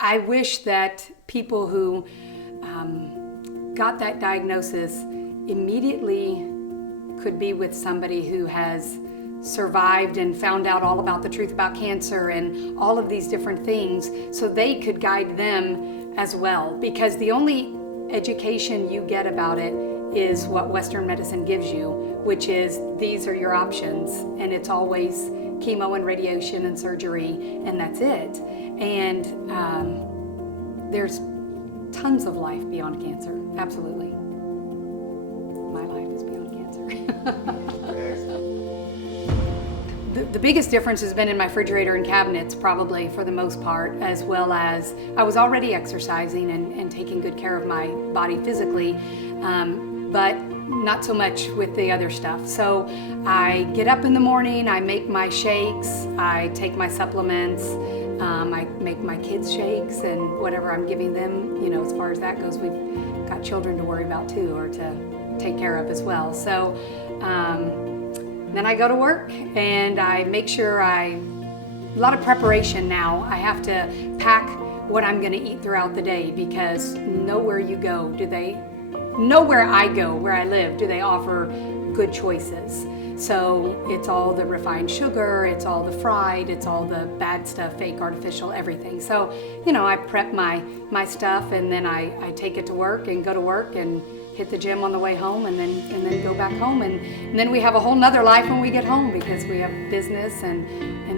I wish that people who got that diagnosis immediately could be with somebody who has survived and found out all about the truth about cancer and all of these different things, so they could guide them as well. Because the only education you get about it is what Western medicine gives you, which is these are your options, and it's always chemo and radiation and surgery, and that's it. And there's tons of life beyond cancer, absolutely. My life is beyond cancer. The biggest difference has been in my refrigerator and cabinets, probably, for the most part, as well as I was already exercising and taking good care of my body physically, but not so much with the other stuff. So I get up in the morning, I make my shakes, I take my supplements, I make my kids shakes and whatever I'm giving them, you know, as far as that goes. We've got children to worry about too, or to take care of as well. So then I go to work and I make sure a lot of preparation now. I have to pack what I'm gonna eat throughout the day, because nowhere I go, where I live, do they offer good choices. So it's all the refined sugar, it's all the fried, it's all the bad stuff, fake, artificial, everything. So, you know, I prep my stuff, and then I take it to work and go to work and hit the gym on the way home, and then go back home. And then we have a whole nother life when we get home, because we have business and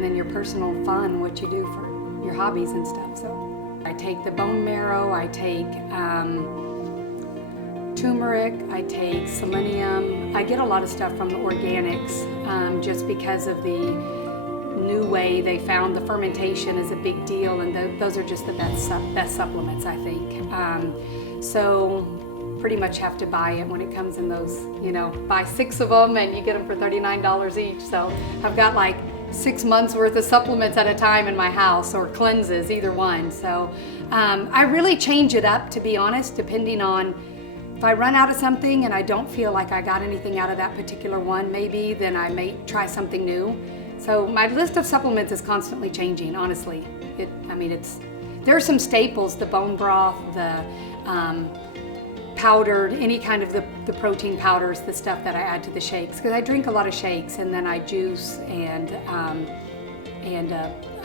then your personal fun, what you do for your hobbies and stuff. So I take the bone marrow, I take turmeric, I take selenium. I get a lot of stuff from the organics, just because of the new way they found the fermentation is a big deal, and those are just the best supplements, I think. So pretty much have to buy it when it comes in those, you know, buy 6 of them and you get them for $39 each. So I've got like 6 months worth of supplements at a time in my house, or cleanses, either one. So I really change it up, to be honest, depending on if I run out of something and I don't feel like I got anything out of that particular one, maybe, then I may try something new. So my list of supplements is constantly changing, honestly. There are some staples, the bone broth, the powdered, any kind of the protein powders, the stuff that I add to the shakes, because I drink a lot of shakes, and then I juice, and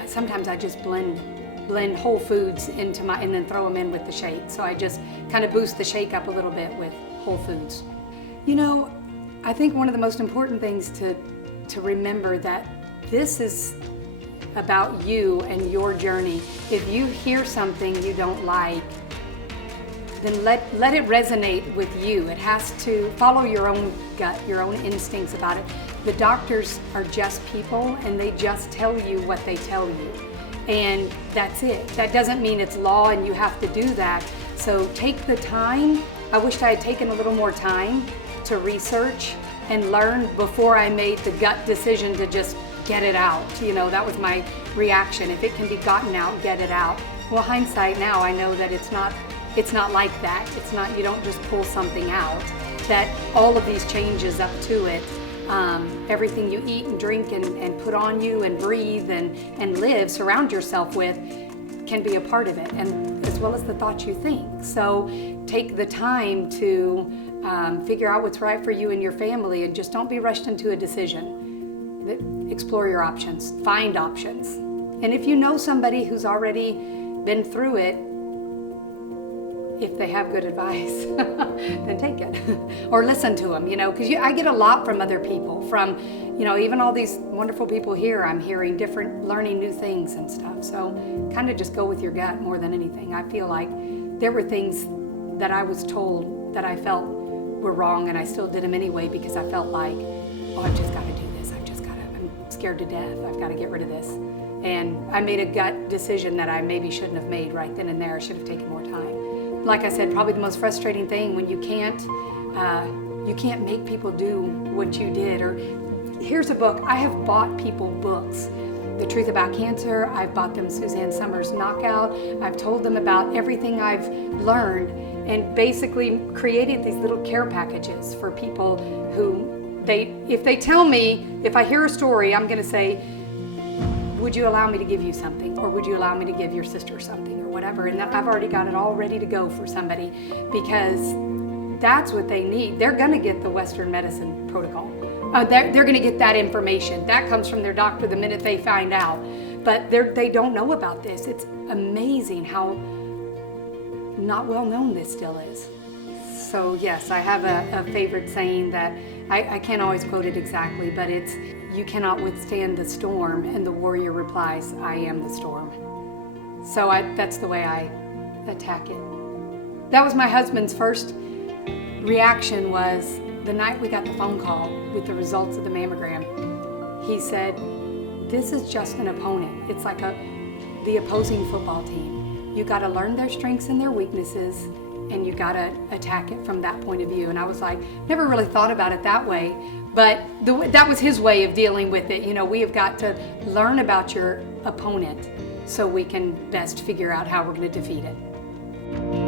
sometimes I just blend whole foods into and then throw them in with the shake. So I just kind of boost the shake up a little bit with whole foods. You know, I think one of the most important things to remember, that this is about you and your journey. If you hear something you don't like, then let it resonate with you. It has to follow your own gut, your own instincts about it. The doctors are just people, and they just tell you what they tell you. And that's it. That doesn't mean it's law and you have to do that. So take the time. I wished I had taken a little more time to research and learn before I made the gut decision to just get it out. You know, that was my reaction. If it can be gotten out, get it out. Well, hindsight now, I know that it's not like that. It's not, you don't just pull something out. That all of these changes up to it, everything you eat and drink and put on you and breathe and live, surround yourself with, can be a part of it, and as well as the thoughts you think. So take the time to figure out what's right for you and your family, and just don't be rushed into a decision. Explore your options, find options. And if you know somebody who's already been through it, if they have good advice, then take it. Or listen to them, you know, because I get a lot from other people, from, you know, even all these wonderful people here, I'm hearing different, learning new things and stuff. So kind of just go with your gut more than anything. I feel like there were things that I was told that I felt were wrong, and I still did them anyway, because I felt like, oh, I've just got to do this. I'm scared to death. I've got to get rid of this. And I made a gut decision that I maybe shouldn't have made right then and there. I should have taken more time. Like I said, probably the most frustrating thing when you can't make people do what you did. Or here's a book. I have bought people books. The Truth About Cancer. I've bought them Suzanne Summers' Knockout. I've told them about everything I've learned, and basically created these little care packages for people who if they tell me, if I hear a story, I'm going to say, would you allow me to give you something? Or would you allow me to give your sister something? Or whatever, and I've already got it all ready to go for somebody, because that's what they need. They're going to get the Western medicine protocol. They're going to get that information. That comes from their doctor the minute they find out. But they don't know about this. It's amazing how not well known this still is. So yes, I have a favorite saying that I can't always quote it exactly, but it's, "You cannot withstand the storm," and the warrior replies, "I am the storm." So that's the way I attack it. That was my husband's first reaction, was the night we got the phone call with the results of the mammogram. He said, "This is just an opponent. It's like the opposing football team. You got to learn their strengths and their weaknesses, and you got to attack it from that point of view." And I was like, never really thought about it that way, but that was his way of dealing with it. We have got to learn about your opponent so we can best figure out how we're going to defeat it.